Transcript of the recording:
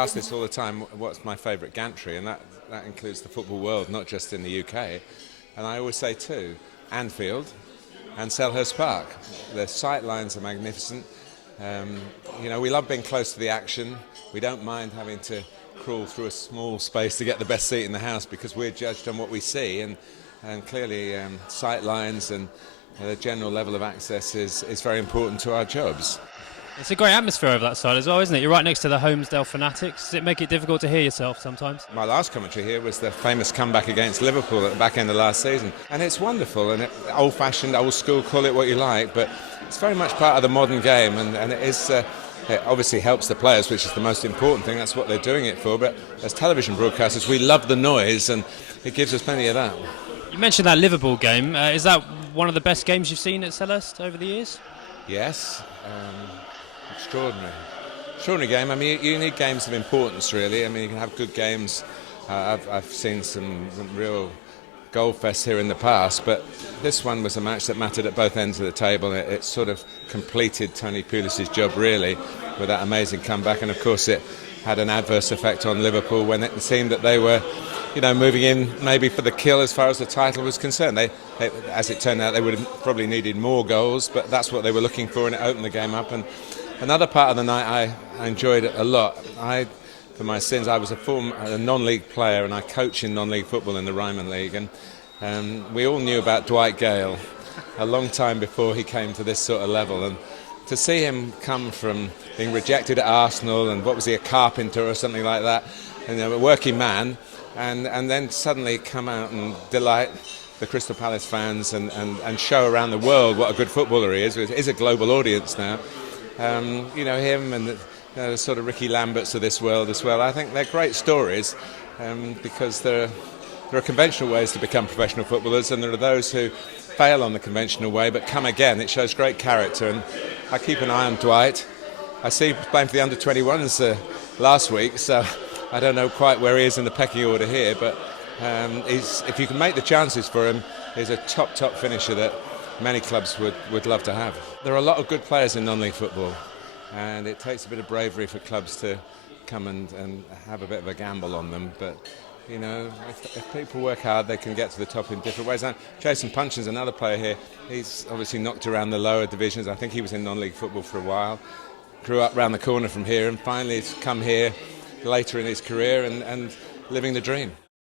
asked this all the time, what's my favourite gantry, and that includes the football world, not just in the UK. And I always say two, Anfield and Selhurst Park. The sight lines are magnificent. We love being close to the action. We don't mind having to crawl through a small space to get the best seat in the house because we're judged on what we see, and clearly sight lines and the general level of access is very important to our jobs. It's a great atmosphere over that side as well, isn't it? You're right next to the Holmesdale Fanatics. Does it make it difficult to hear yourself sometimes? My last commentary here was the famous comeback against Liverpool at the back end of last season, and it's wonderful and old-fashioned, old school, call it what you like, but it's very much part of the modern game, and it is. It obviously helps the players, which is the most important thing. That's what they're doing it for. But as television broadcasters, we love the noise, and it gives us plenty of that. You mentioned that Liverpool game. Is that one of the best games you've seen at Selhurst over the years? Yes. Extraordinary game. I mean, you need games of importance, really. I mean, you can have good games. I've seen some real goal fests here in the past, but this one was a match that mattered at both ends of the table. It sort of completed Tony Pulis's job, really, with that amazing comeback. And of course, it had an adverse effect on Liverpool when it seemed that they were, moving in maybe for the kill as far as the title was concerned. They as it turned out, they would have probably needed more goals, but that's what they were looking for, and it opened the game up. And another part of the night I enjoyed it a lot. For my sins, I was a non-league player, and I coach in non-league football in the Ryman League, and we all knew about Dwight Gayle a long time before he came to this sort of level. And to see him come from being rejected at Arsenal, and what was he, a carpenter or something like that, and a working man, and then suddenly come out and delight the Crystal Palace fans and show around the world what a good footballer he is. He's a global audience now. Him and the sort of Ricky Lamberts of this world as well. I think they're great stories because there are conventional ways to become professional footballers, and there are those who fail on the conventional way but come again. It shows great character, and I keep an eye on Dwight. I see he was playing for the under-21s last week, so I don't know quite where he is in the pecking order here, but if you can make the chances for him, he's a top finisher that many clubs would love to have. There are a lot of good players in non-league football, and it takes a bit of bravery for clubs to come and have a bit of a gamble on them. But, if people work hard, they can get to the top in different ways. And Jason Punchin's another player here. He's obviously knocked around the lower divisions. I think he was in non-league football for a while. Grew up round the corner from here, and finally has come here later in his career and living the dream.